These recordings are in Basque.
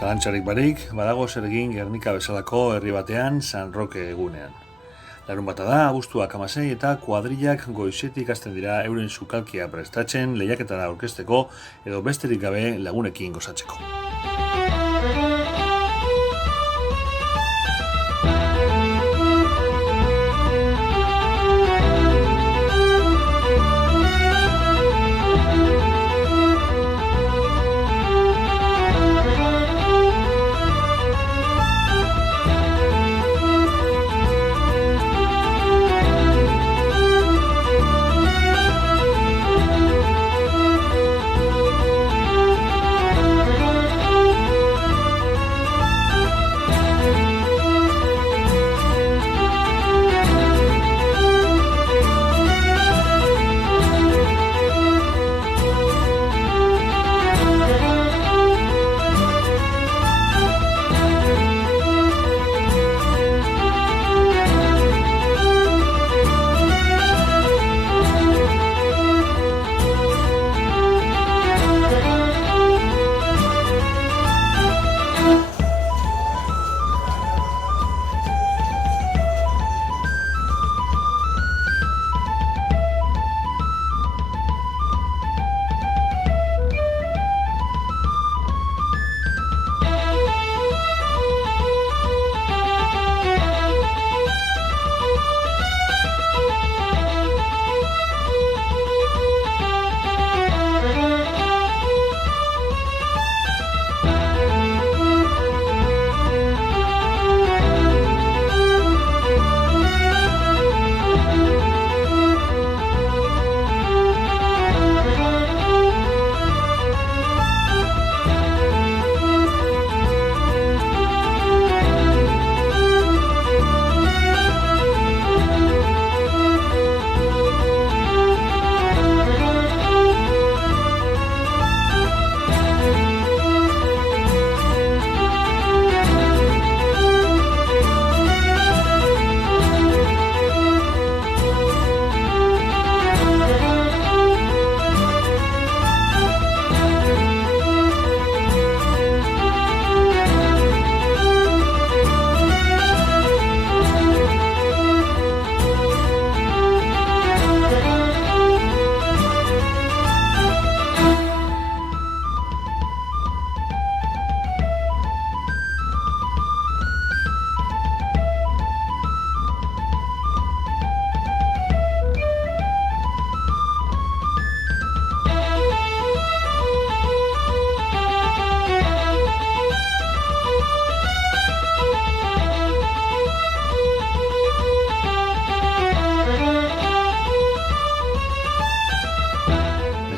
Zalantzarik barik, badago zer egin Gernika bezalako herri batean San Roke egunean. Larunbata da, abuztuak 16 eta kuadrillak goizetik hasten dira euren sukalkia prestatzen, lehiaketara aurkezteko edo besterik gabe lagunekin gozatzeko.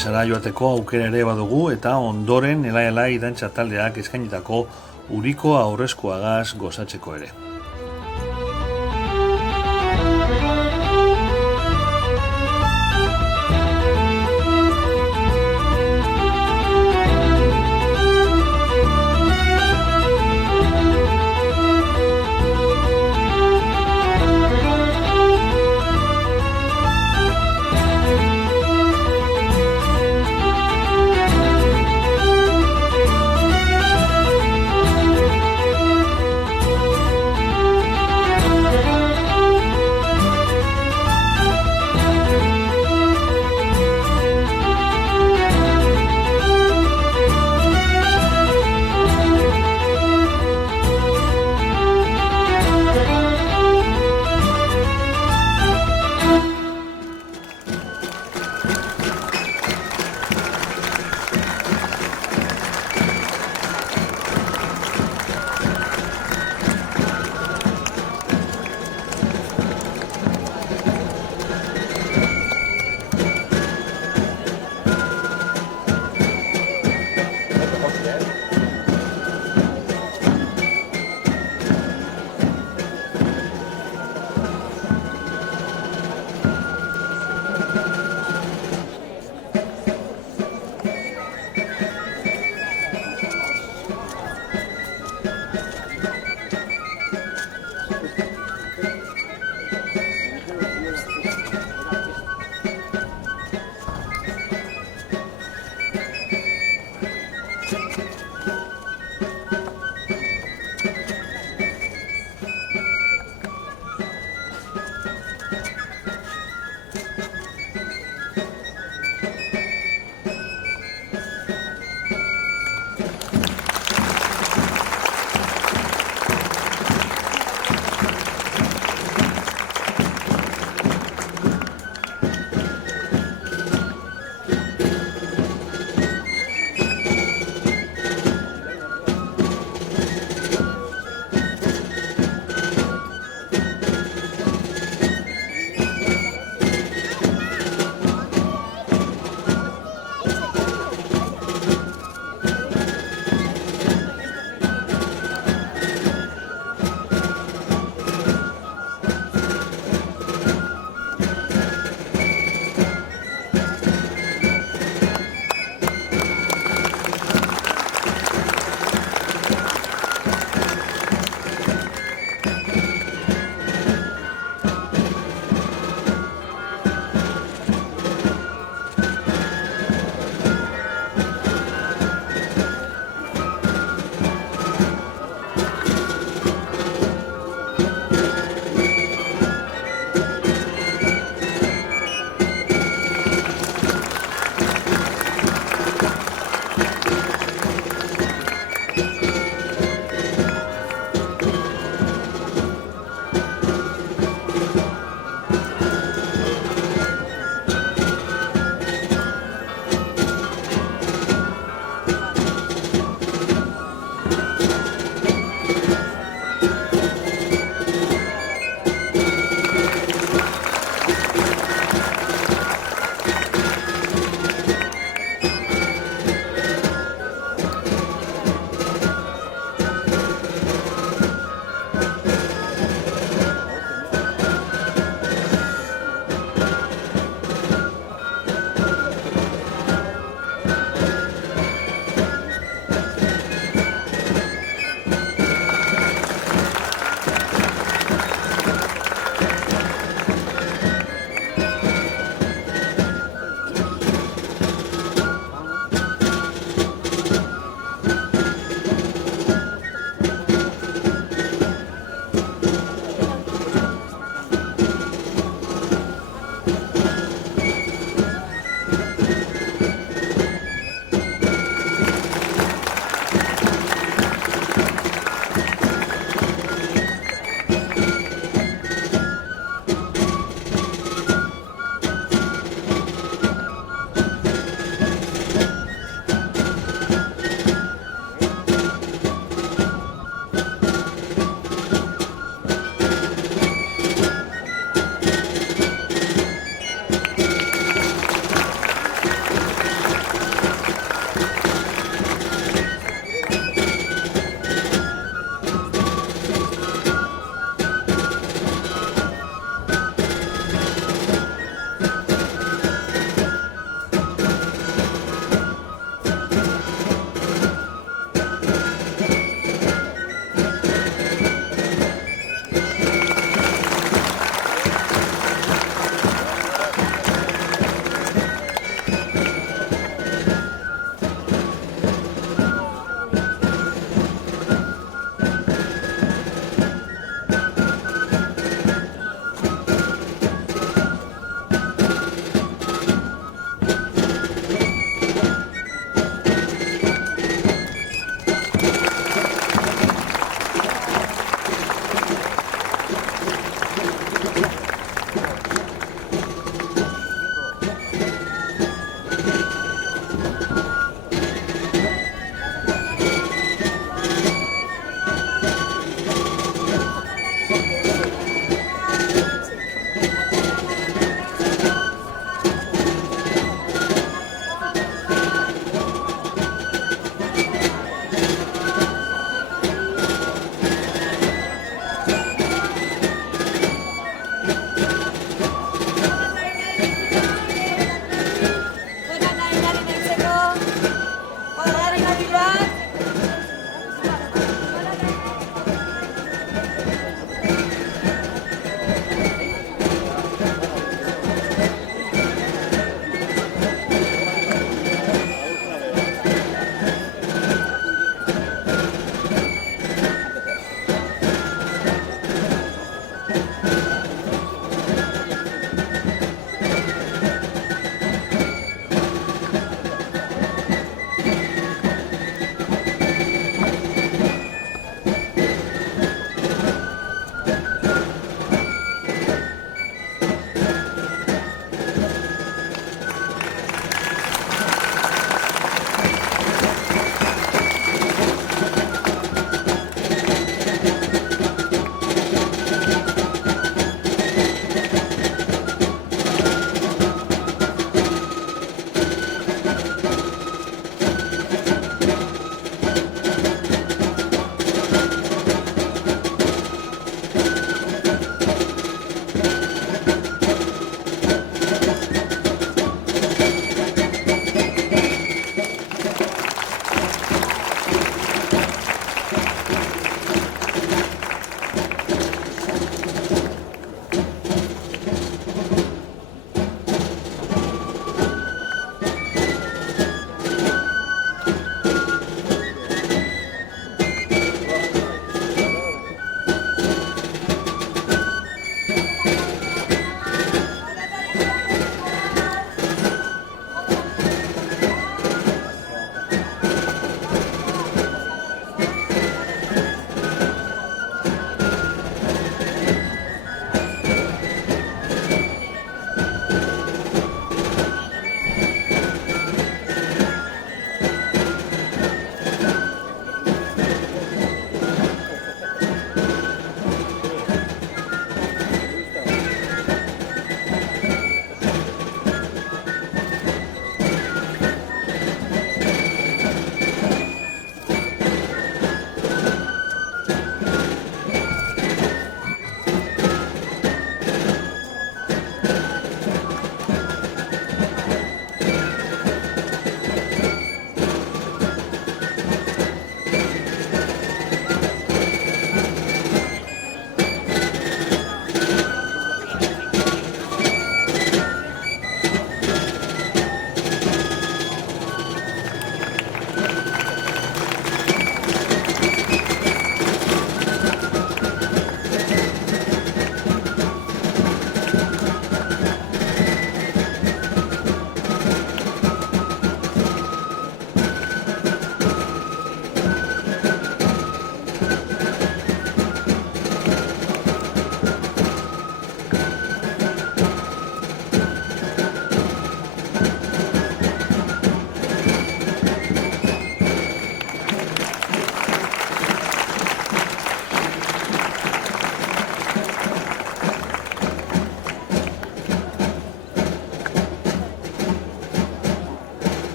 Mesara joateko aukera ere badugu eta ondoren elai dantza taldeak eskainitako Uriko aurrezkoagaz gozatzeko ere.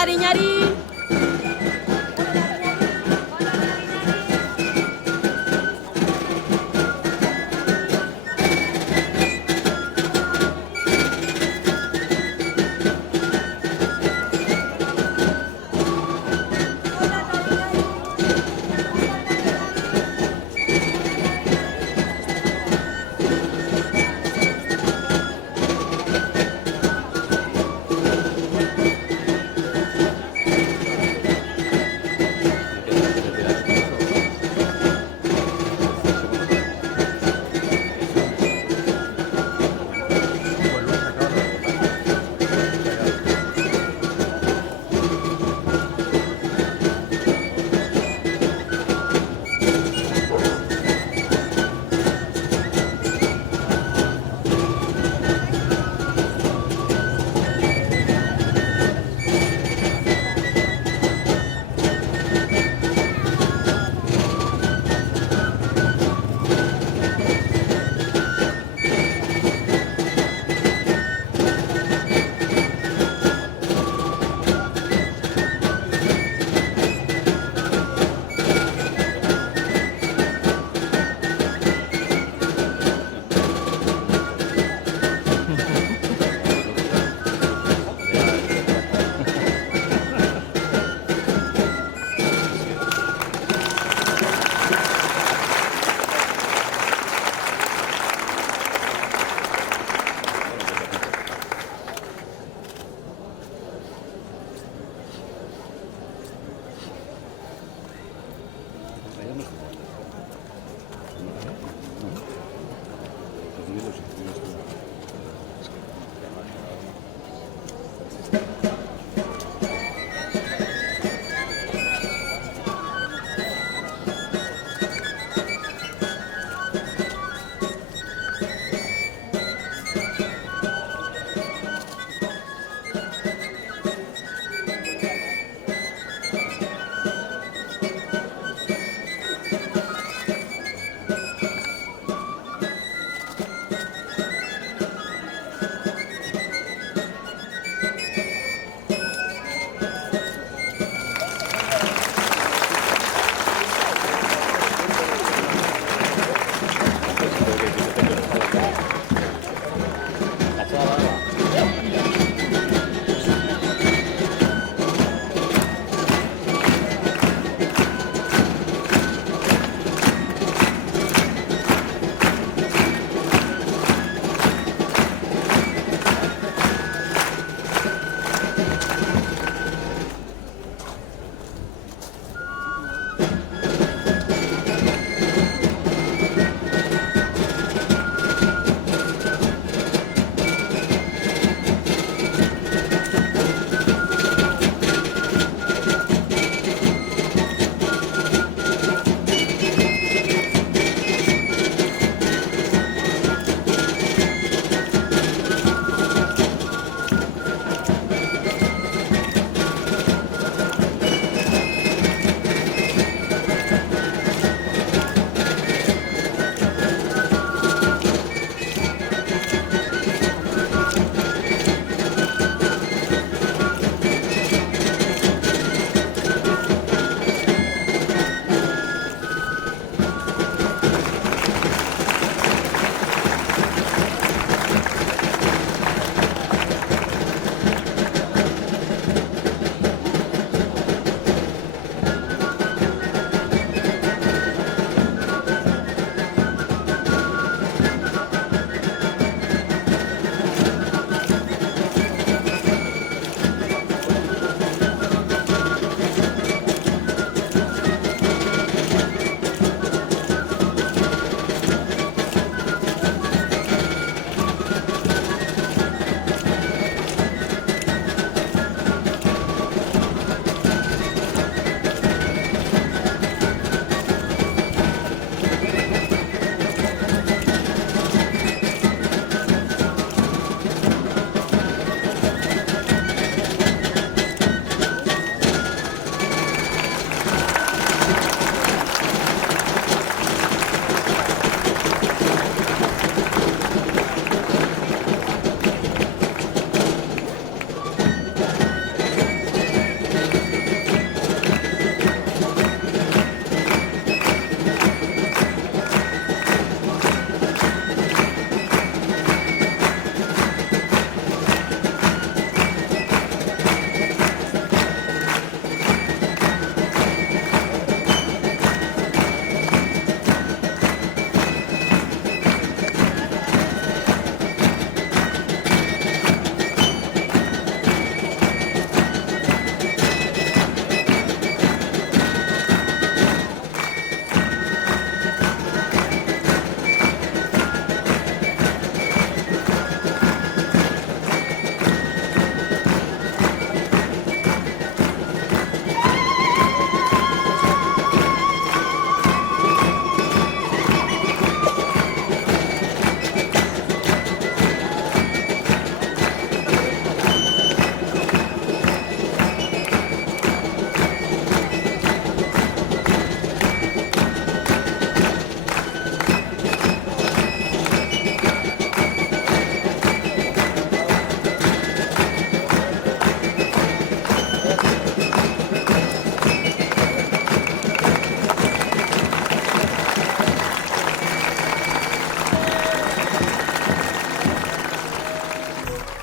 arinari.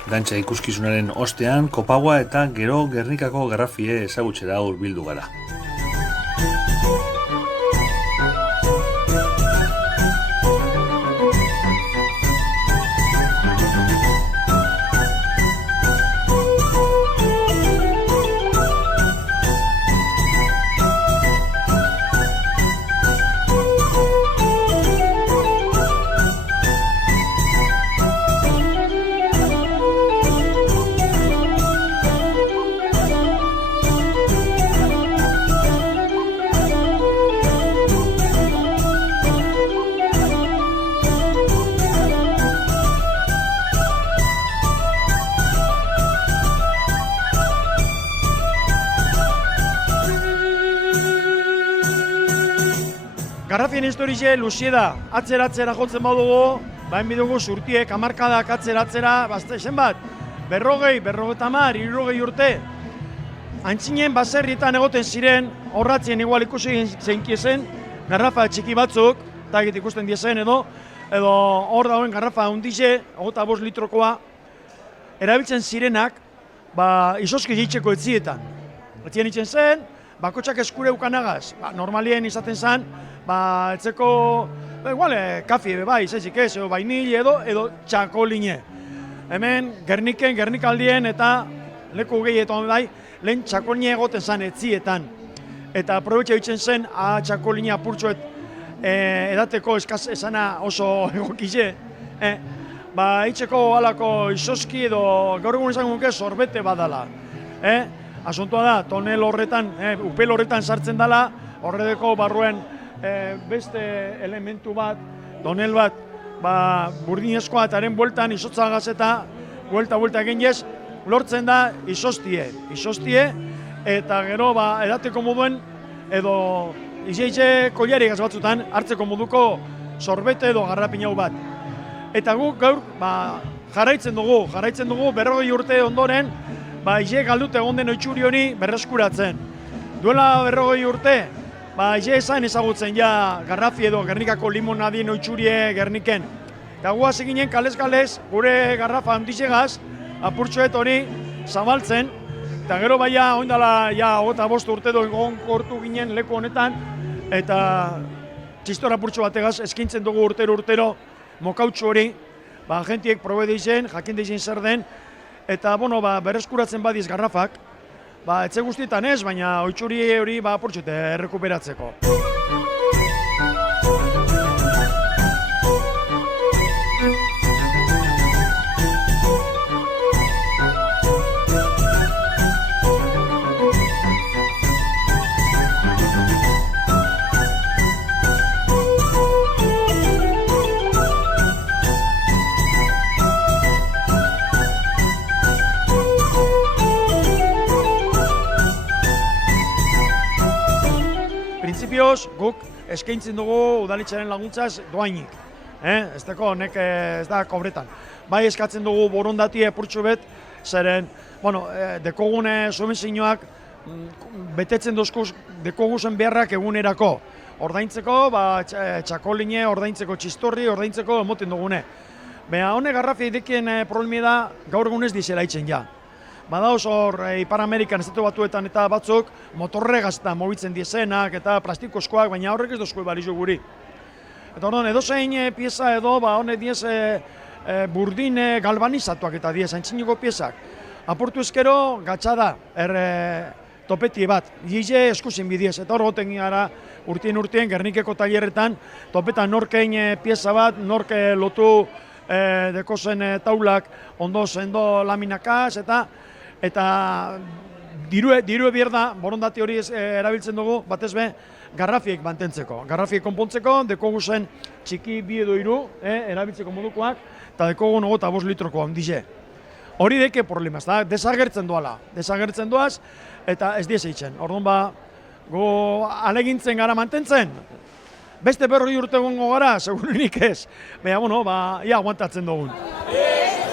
Dantza ikuskizunaren ostean, Kopagua eta gero Gernikako garrafie ezagutzera hurbildu gara. Garrafien historize luzie da, atzera jotzen badugu, bain bidugu surtiek, hamarkadak atzera, zenbat, 40, 50, 60 urte. Antzinen baserrietan egoten ziren, horratzien igual ikusi zeinkiezen, garrafa txiki batzuk, eta ikusten diezen edo hor dagoen garrafa hundize, 25 litrokoa, erabiltzen zirenak, izoski jeitzeko etzietan. Etzien itzen zen, bakotxak eskure ukanagaz, normalien izaten zen, etzeko, kafi bai, zaizik ez, edo bainil edo txakoline. Hemen, Gernikaldien eta leku gehietan bai, lehen txakoline egoten zen etzietan. Eta aprobetxe ditzen zen, txakoline apurtxoet edateko esana oso egokize. Itxeko alako izoski edo gaur egun izango nuke sorbete badala. Asuntua da, tonel horretan, upel horretan sartzen dela, horredeko barruen beste elementu bat, tonel bat, burdinezkoa eta haren bueltan izotzagaz eta buelta genez, lortzen da izostie, eta gero edateko moduen, edo ize koiarik batzutan hartzeko moduko sorbete edo garrapinau bat. Eta guk gaur jarraitzen dugu 40 urte ondoren, ize galdute egon den oitxuri honi berreskuratzen. Duela 40 urte, ize esan ezagutzen ja garrafi edo Gernikako limonadien oitxurie Gerniken. Eta guaz eginen kalez-kalez gure garrafa handizegaz, apurtxoet hori zabaltzen, eta gero oindala 25 urte egon kortu ginen leku honetan, eta txistora apurtxo bategaz eskintzen dugu urtero mokautxo hori, jentiek probe deizen, jakin deizen zer den, eta berreskuratzen badiz garrafak, etxe guztietan ez, baina oitxuri hori apurtxote errekuperatzeko. Printzipioz, guk eskaintzen dugu udalitzaren laguntzaz doainik. Ez da kobretan. Bai eskatzen dugu borondatie apurtxo bet, zeren, dekogune subvenzioak betetzen dozkuz dekoguzen beharrak egunerako. Ordaintzeko, txakoline, ordaintzeko txistorri, ordaintzeko emoten dugune. Baina honek garrafia idekien problemi da gaur egunez dizela itzen ja. Badaoz hor Ipar Amerikan estatu batuetan eta batzuk motorregaz eta mobitzen diezenak eta plastikozkoak, baina horrek ez dozko balizu guri. Eta orduan, edo zein pieza edo, honek diez burdin galbanizatuak eta diez, antziniko piezak. Apurtu ezkero, gatsa da, topetie bat, gize eskusin bidiez, eta hor goten gara urtien Gernikeko tailerretan, topetan norkein pieza bat, norke lotu dekozen taulak ondo zendo laminakaz, eta dirue bier da, borondati hori erabiltzen dugu, batez be, garrafiek mantentzeko. Garrafiek konpontzeko, dekogu zen txiki bi edo hiru, erabiltzeko modukoak, eta dekogu 25 litroko handize. Hori deke problemaz, da, desagertzen doaz, eta ez diez eitzen. Orduan go alegintzen gara mantentzen, beste 40 urte gongo gara, segurunik ez. Baina, ia aguantatzen dugun. Este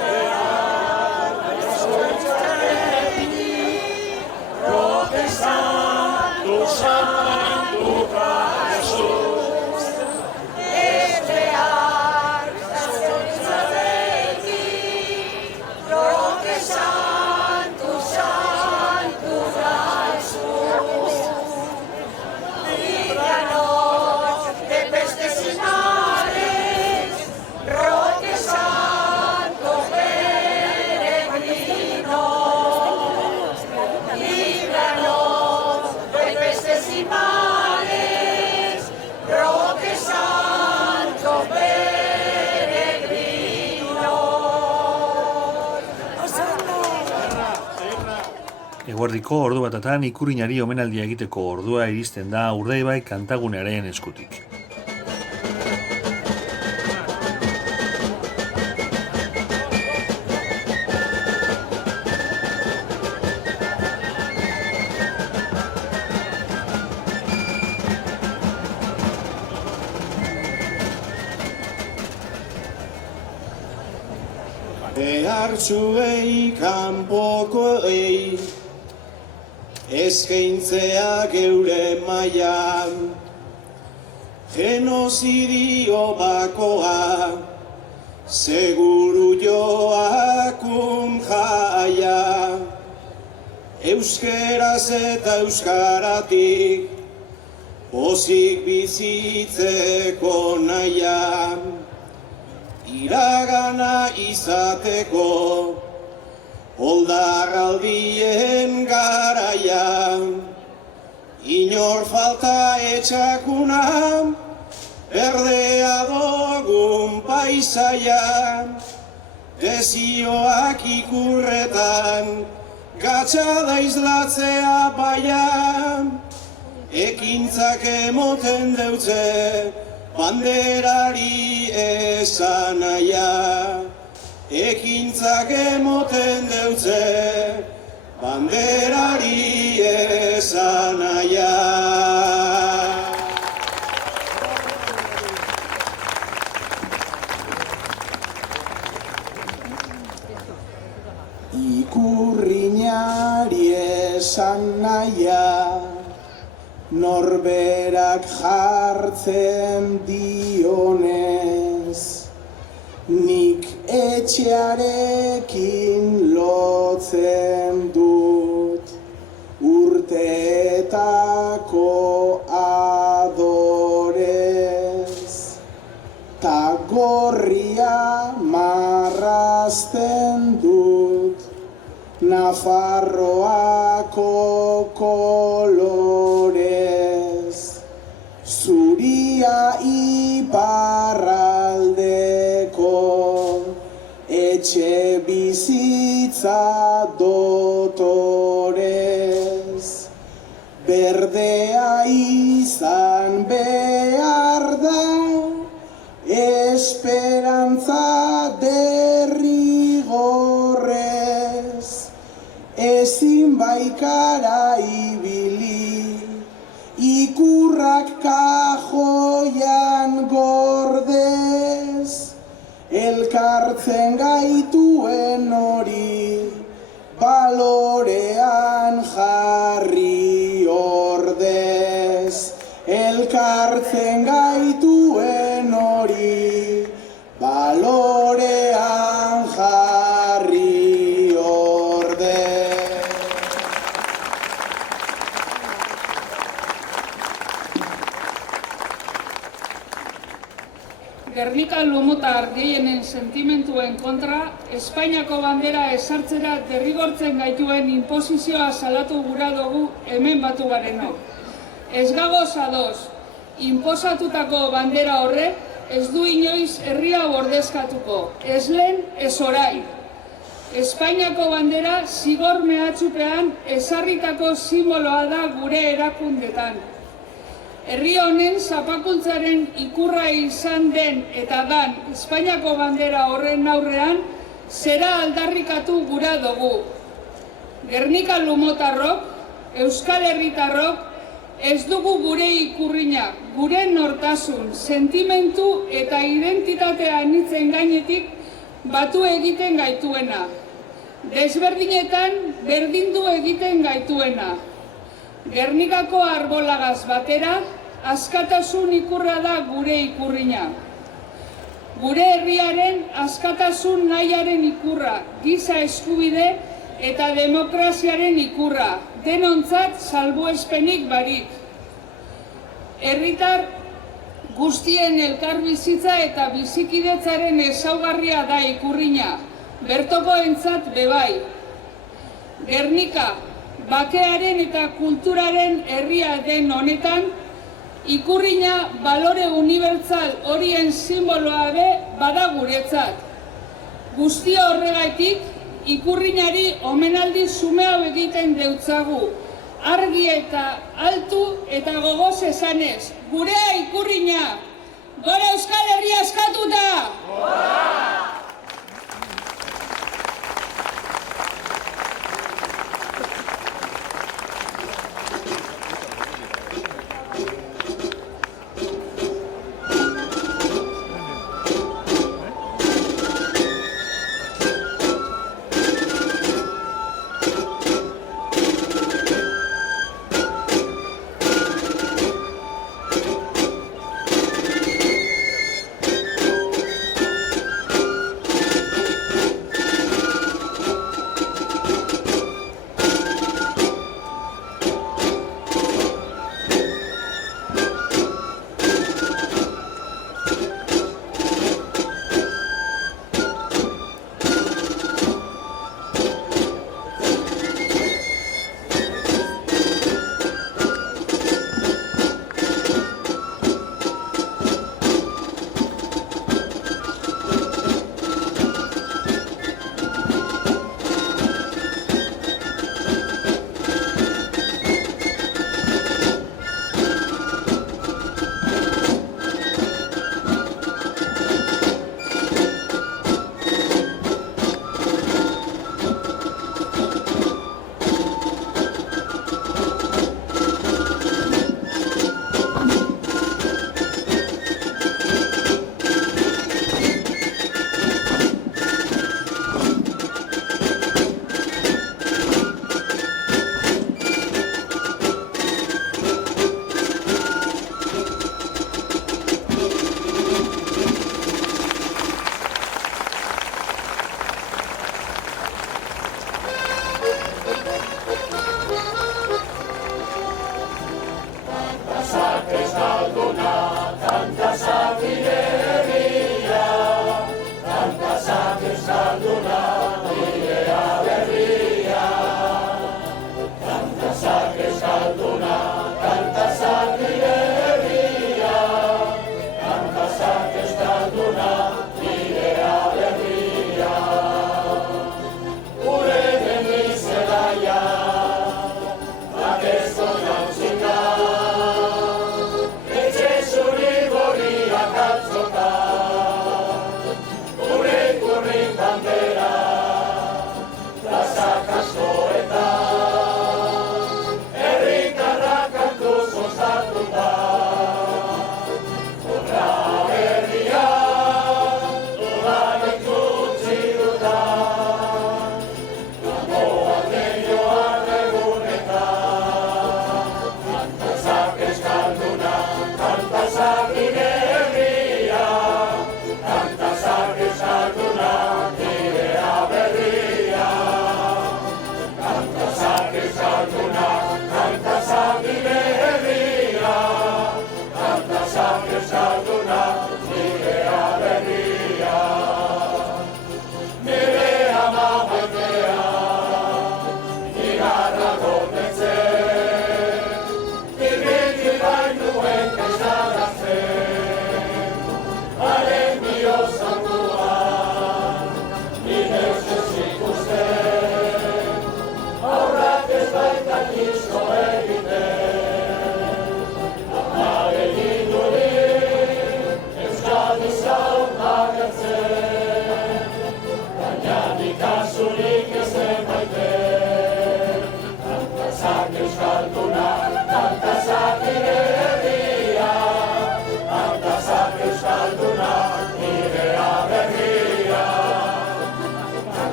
Eguerdiko ordu batatan Ikurriñari omenaldia egiteko ordua iristen da Urdaibai kantagunearen eskutik. Behartzuei kanpokoei eskaintzea geure mailan, genozidio bakoa, seguru joakun jaia, euskeraz eta euskaratik, pozik bizitzeko naia, iragana izateko, oldarraldien garaia, inor falta etxakuna, berdea dogun paisaia, desioak ikurretan, gatsa izlatzea baia, ekintzak emoten deutze, banderari esanaia, ekintzak emoten deutze, banderari esanaia. Ikurriñari esan naia, norberak jartzen dionez, nik etxearekin lotzen dut, urteetako adorez, ta gorria marrazten dut, Nafarroako kolorez, zuria iparraldeko, etxe bizitza dotorez, berdea izan behar da, esperantza derrigorrez, ezin baikara ibili, ikurrak kajoian gordez, elkartzen gaituen hori, balorean jarri ordez, elkartzen gaituen hori, balorean jarri ordez. Gernika lumotar gehienen sentimentuen kontra, Espainiako bandera esartzera derrigortzen gaituen inposizioa salatu gura dugu hemen batu garenok. Ez gagoz ados, inposatutako bandera horrek ez du inoiz herria ordezkatuko, ez lehen, ez orain. Espainiako bandera zigor mehatxupean ezarritako simboloa da gure erakundetan. Herri honen zapakuntzaren ikurra izan den eta dan Espainiako bandera horren aurrean zera aldarrikatu gura dugu. Gernika lumotarrok, Euskal Herritarrok, ez dugu gure ikurriña, gure nortasun, sentimentu eta identitatea anitzen gainetik batu egiten gaituena. Desberdinetan berdindu egiten gaituena. Gernikako arbolagaz batera, askatasun ikurra da gure ikurriña. Gure herriaren askatasun nahiaren ikurra, giza eskubide eta demokraziaren ikurra, denontzat salbuespenik barik. Herritar guztien elkarbizitza eta bizikidetzaren ezaugarria da ikurriña, bertokoentzat bebai. Gernika, bakearen eta kulturaren herria den honetan, ikurriña balore unibertsal horien simboloa be bada guretzat. Guztia horregaitik, ikurrinari omenaldi zume hau egiten deutzagu. Argi eta altu eta gogoz esanez, gurea ikurrina, gora Euskal Herria askatuta!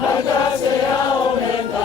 Maitatzea omen da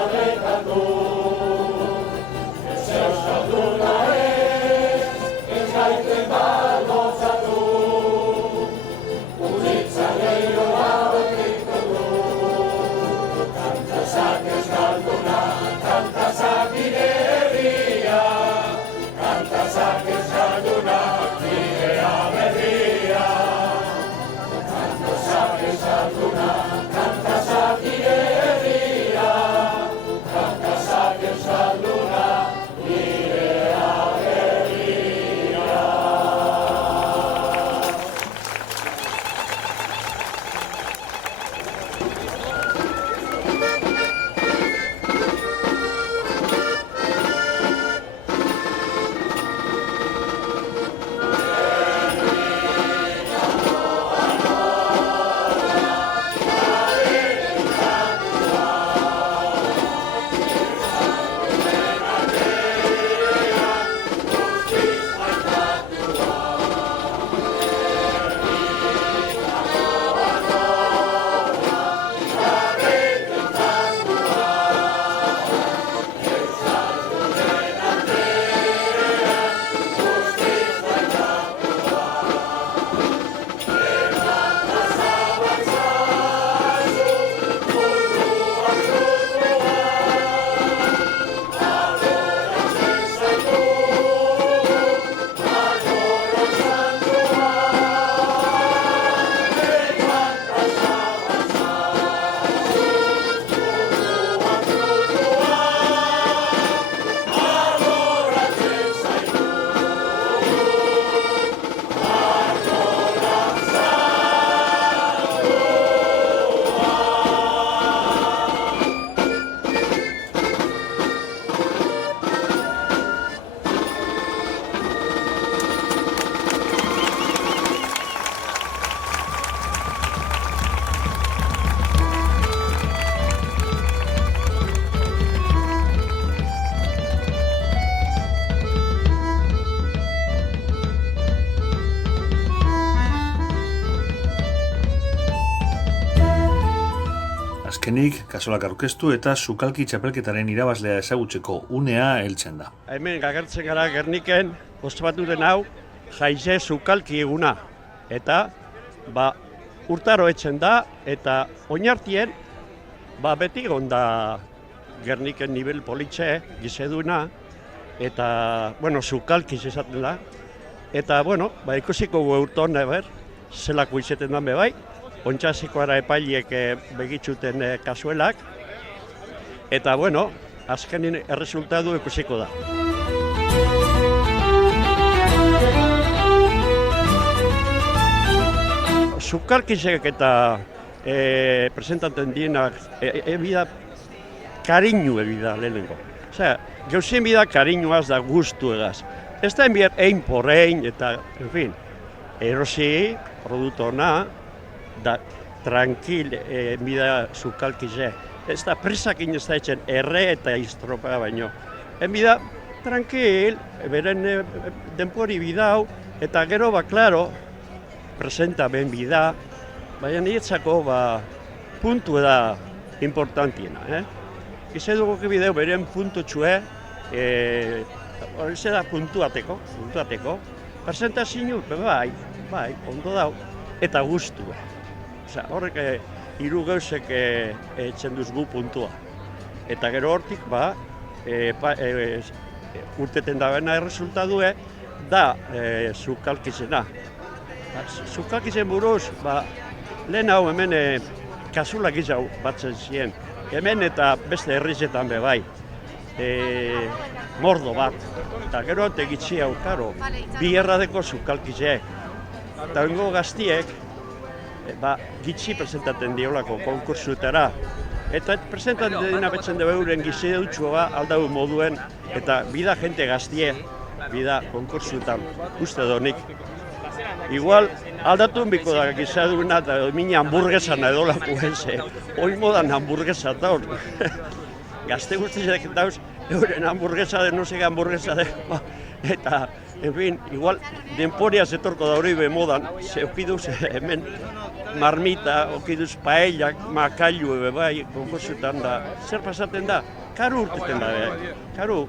lehenik kasolak aurkeztu eta sukalki txapelketaren irabazlea ezagutzeko unea heltzen da. Hemen agertzen gara Gerniken ospatu den hau jaize sukalki eguna. Eta urtaro etzen da eta oinartien beti gonda Gerniken nivel politxe gizeduna eta sukalki esaten da. Eta ikusiko urton zelako izaten da bai. Ontxasikoara epailiek begitzuten kasuelak, eta azkenin erresultatu ikusiko da. Sukalkizek eta presentaten dienak ebida kariñu ebida lehenengo. Osea, gauzien bida kariñuaz da guztu egaz. Ez da enbiar ein porrein eta, erosi, produktu ona, da tranquil bida sukalkize. Ez da presakin ez da etxen erre eta iztropa baino. Bida tranquil, beren denpori bidau, eta gero klaro, presenta ben bida, baina niretzako puntu da importantiena. Gize dugu bideu beren puntu txue, hori da puntuateko. Presentazio, bai, ondo dau, eta guztu. Horrek hiru gauzek etxen duzgu puntua. Eta gero hortik urteten dabena erresultatue da sukalkizena. Sukalkizen buruz, lehen hau hemen kasulak izau batzen ziren. Hemen eta beste herrizetan bai. Mordo bat. Eta gero egitzi hau, karo, bi erradeko sukalkizeek. Eta bengo gaztiek, gitzi presentaten diolako konkursuetara. Eta presentaten dena betzen dugu euren gize dutxua aldau moduen eta bida jente gaztie, bida konkursuetan uste donik. Igual aldatun biko da giza duguna eta mini hamburguesan edo lakuen ze. Hoi modan hamburguesa eta hor. Gazte guztizek dauz euren hamburguesa den, no sega hamburguesa den. Eta, igual denporia zetorko da hori modan, ze okiduz hemen marmita, okiduz paellak, makailu konkursuetan da. Zer pasaten da? Karu urteten da, karu.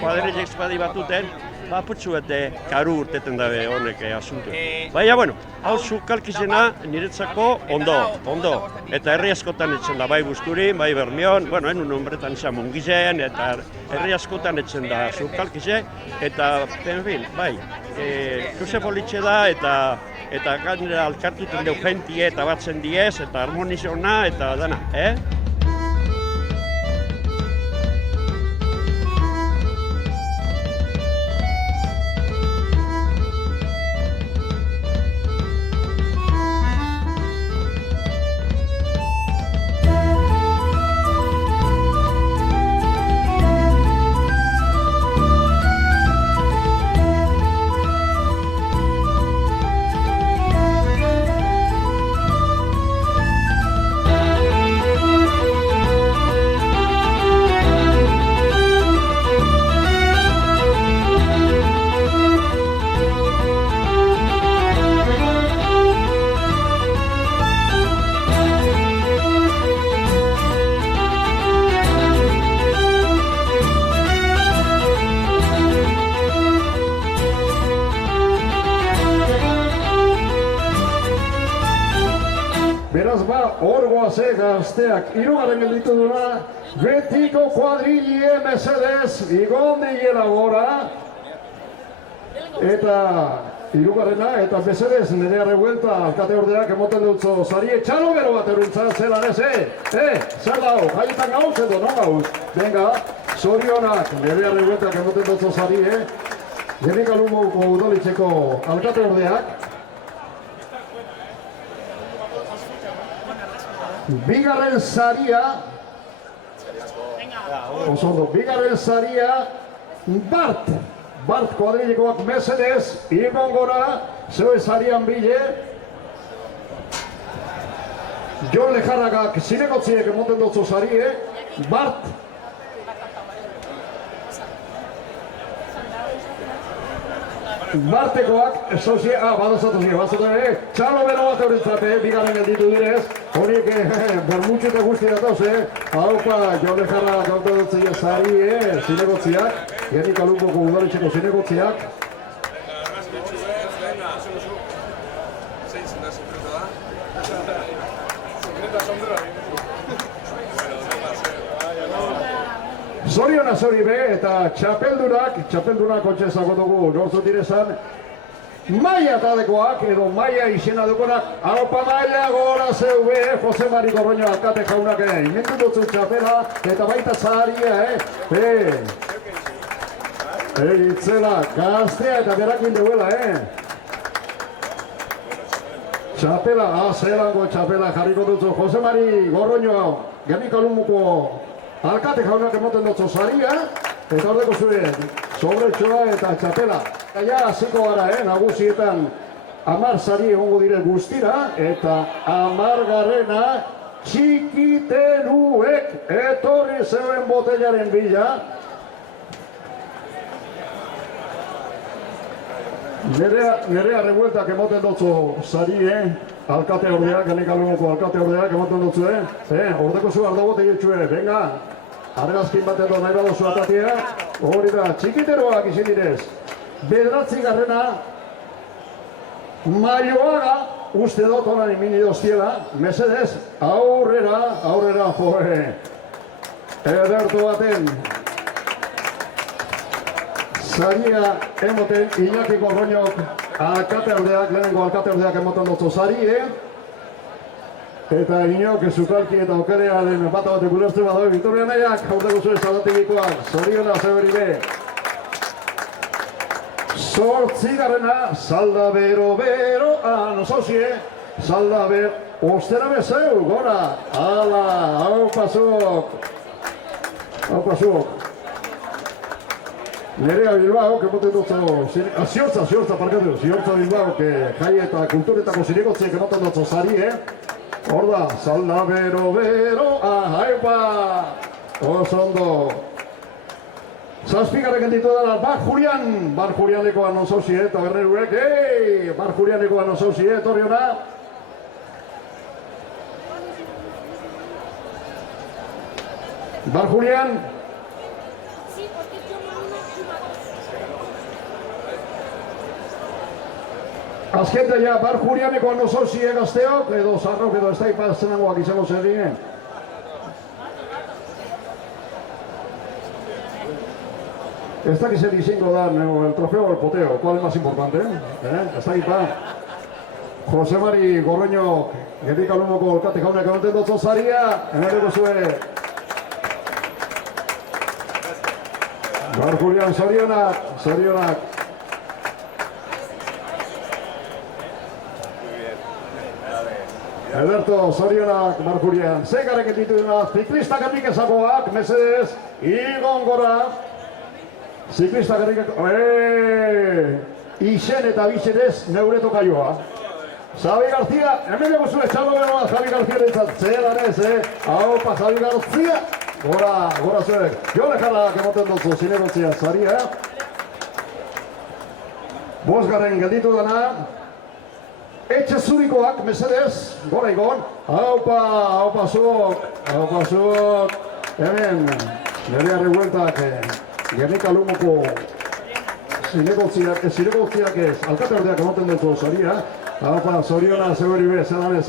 Kuadrilek espadi batuten, putzu eta karu urteten da honek asuntu. Baina, hau sukalkizena niretzako ondo. Eta herri askotan etzen da, bai Busturin, bai Bermion, enun nombretan izan Mungizen, eta herri askotan etzen da sukalkize, eta, bai, Jose Politxe da, eta gainera alkartuten deu jentie eta batzen diez, eta harmonizona, eta dana, Beraz hor goaze gazteak hirugarren gelditu duna, betiko kuadrilie mesedez, igondiela gora. Eta hirugarrena, eta mesedez, nire revuelta, alkate ordeak emoten dutzo zarie, txalo gero bat eruntza zelan ez, zer dau, jaietan gauz edo, non gauz? Venga, zorionak, nire revueltak emoten dutzo zarie, Genik alumoko udolitzeko alkate ordeak. Bigarren saria, bigarren saria, Bart kuadrilekoak mesedez, irgon gora, zeue sarian bile. Jon Lejarragak zinegotziek emoten dutzu sarie, Bart. Bartekoak, badazatu ziren, txalo bero bat eurentzate, bigarren gelditu direz. Horiek bermutxu eta guzti datoz, haupa, Jone Jarra gaute dutzea zari, zinegotziak, Gernika Lukoko udaletxeko zinegotziak. Zoriona zori be, eta txapeldunak otxe zago dugu, nortzu direzan, maia tadekoak, edo maia izena dukonak, haupa maia gora zeu be, Jose Mari Gorroño alkate jaunak, inmentu dutzu txapela, eta baita zaharia, itzela, gaztea eta berakin deuela, Txapela, zelango txapela jarriko dutzu, Jose Mari Gorroño, Gernika Lumuko alkate jaunak emoten dutzu zaria, eta ordeko zure, sobretxoa eta txapela. Ja, hasiko gara, nagusietan 10 sari egongo dire guztira, eta 10garrena txikitenuek etorri zeuen botellaren bila. Nerea revueltak emoten dutzu sari, alkate ordeak, Gernika Lumuko alkate ordeak emoten dutzu, ordeko zu ardago tegetxue, venga, argazkin bat edo nahi badozu atatia, hori da, txikiteroak izin direz. 9garrena, Maioaga, uste dut honan imini doztiela, mesedez, aurrera, joe, edertu baten, zaria emoten Iñaki Gorroñok alkateordeak, lehenengo alkateordeak emoten dutzu zari, eta Iñok zukalki eta okerearen bata batek ulertzen badoi, Vitoria nahiak, hauteko zuen zalategikoak, zoriona zeberi be. 8garrena, salda bero, anosozie, salda bero, ostera bezeu, gora, ala, hau pasuk. Nerea Bilbao, kemoten dutzu, ziortza parkatu, ziortza Bilbao, jai eta kulturetako zinegotziek emoten dutzu zari, Hor da, salda bero, haipa, oso ondo. 7garren ditu dara, Bar Julianekoan onsauzie, eta berreruek, Bar Julianekoan onsauzie, etorri hona. Bar Julian. Azken da, Bar Julianekoan onsauzie gazteok, edo zarrok, edo ez da ipaztenangoak izango zer dinen. Ez dakiz zer izango da el trofeo o el poteo, ¿cuál es más importante? Ez dakit pa. Jose Mari Gorroño, Gernika Lumuko alkate jaunak ematen dutzu zaria, emerreko zue. Bar Julian, zorionak. Ederto, zorionak, Bar Julian. Zegarek dituna, ziklistak handik ezagoak, mesedez, igongora. Ziklista gerrikako, izen eta bizenez neure tokaioa. Xabi García, hemen dugu zuen txalo beroa, Xabi García ditzat, zelan ez, haupa Xabi García, gora zuek. Jone Jarra kemoten dutzu zinegotzia zaria. 5garren gelditu dana, etxe zurikoak, mesedez, gora igon, haupa zuok, hemen, nerea revueltak, Gernika Lumuko zinegotziak ez, alkateordeak emoten dutzu zaria. Haupa, zorionak zeberi be, zelan ez,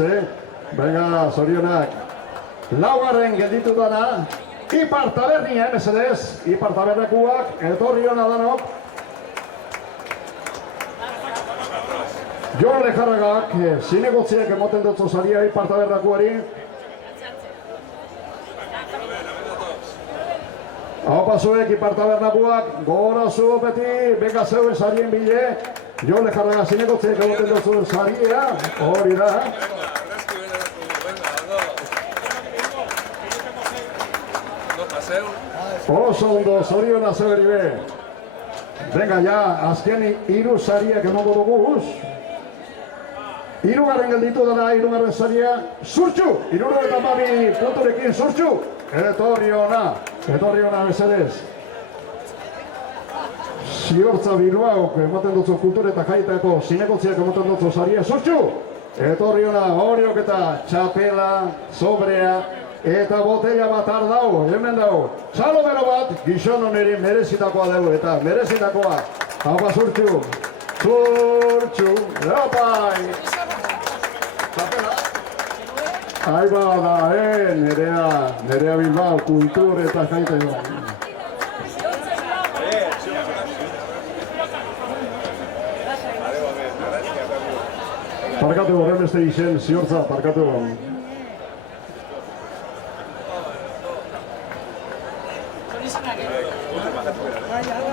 Venga, zorionak. 9garren gelditu dana, Ipar Tabernia, mesedez, Ipar Tabernekuak, etorri hona danok. Jon Lejarragak, zinegotziak emoten dutzu zaria Ipar Tabernekuari. Haupa zuek Ipar Tabernakuak, gora zu beti, benga zeuen zarien bile, Jon Lejarraga zinegotziak emoten dutzu zaria, hori da. Oso ondo, zoriona zeberi be. Venga, ja, azken 3 zariak emango duguz. 3garren gelditu dela, 3garren zaria, Zurtxu, 72 punturekin Zurtxu. Etorri hona bezadez. Ziortza Bilbao, ematen dutzu kultura eta jaitako zinegotziak ematen dutzu zaria. Zurtxu, Etorri hona, horiok eta txapela, sobrea, eta botella bat dau, hemen dau. Txalo bero bat, gizon honeri merezitakoa dugu, eta merezitakoa. Haupa zurtxu, eopai! Txapela. Aiba da, nerea Bilbao, kultur eta jaite du. Parkatu, horren beste izen, ziortza, parkatu.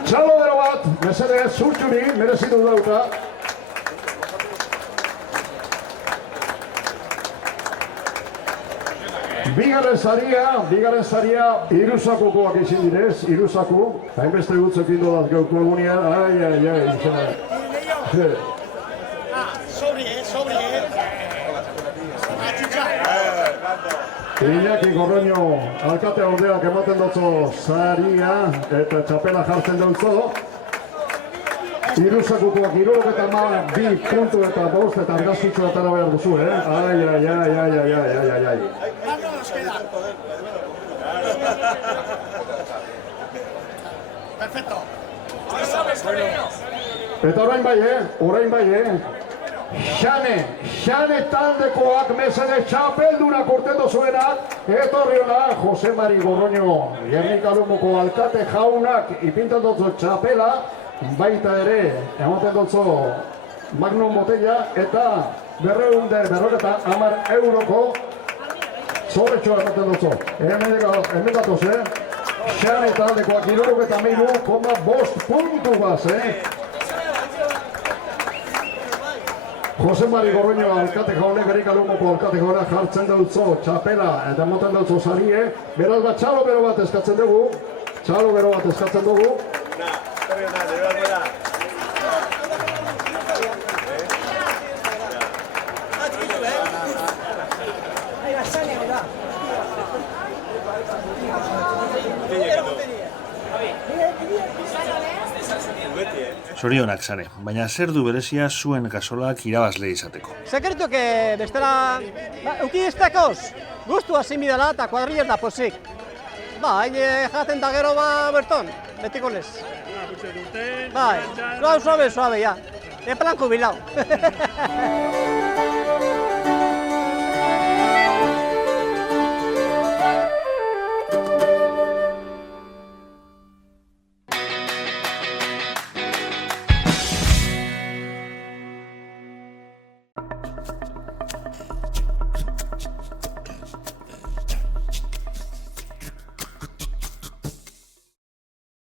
Txalo bero bat, mesedez, zurtxuri, merezitu dauka. Bigarren saria, Iruzakokoak izin direz, Iruzaku. Hainbeste gutzok indo dat gauko egunean, Iñaki Gorroño, alkate ordeak ematen dutzo saria eta txapela jartzen dutzo. Iruzakukoak 72 puntu eta 5 eta argazkitxo atara behar duzu, Ai. Perfecto. Eta orain bai, Xane taldekoak mesede txapeldunak urteto zuenak, etorri hona Jose Mari Gorroño, Gernika-Lumoko alkate jaunak ipintan dutzo txapela, baita ere, ematen dutzo Magnum botella eta 250 euroko zorretxoa ematen dutzo. Hemen datoz, Xane taldekoak 73,5 puntu baz, Jose Mari Gorroño alkate jaunek, Gernika-Lumoko alkate jaunak jartzen dutzo txapela eta ematen dutzo sarie, beraz bat txalo bero bat eskatzen dugu. Zorionak zare, baina zer du berezia zuen kasolak irabazle izateko. Sekretuak bestela, euki iztekoz, guztu hazin bidala eta kuadrilla eta posik. Hain jaten da gero berton, betiko nez. Suave, ja. Plan jubilao.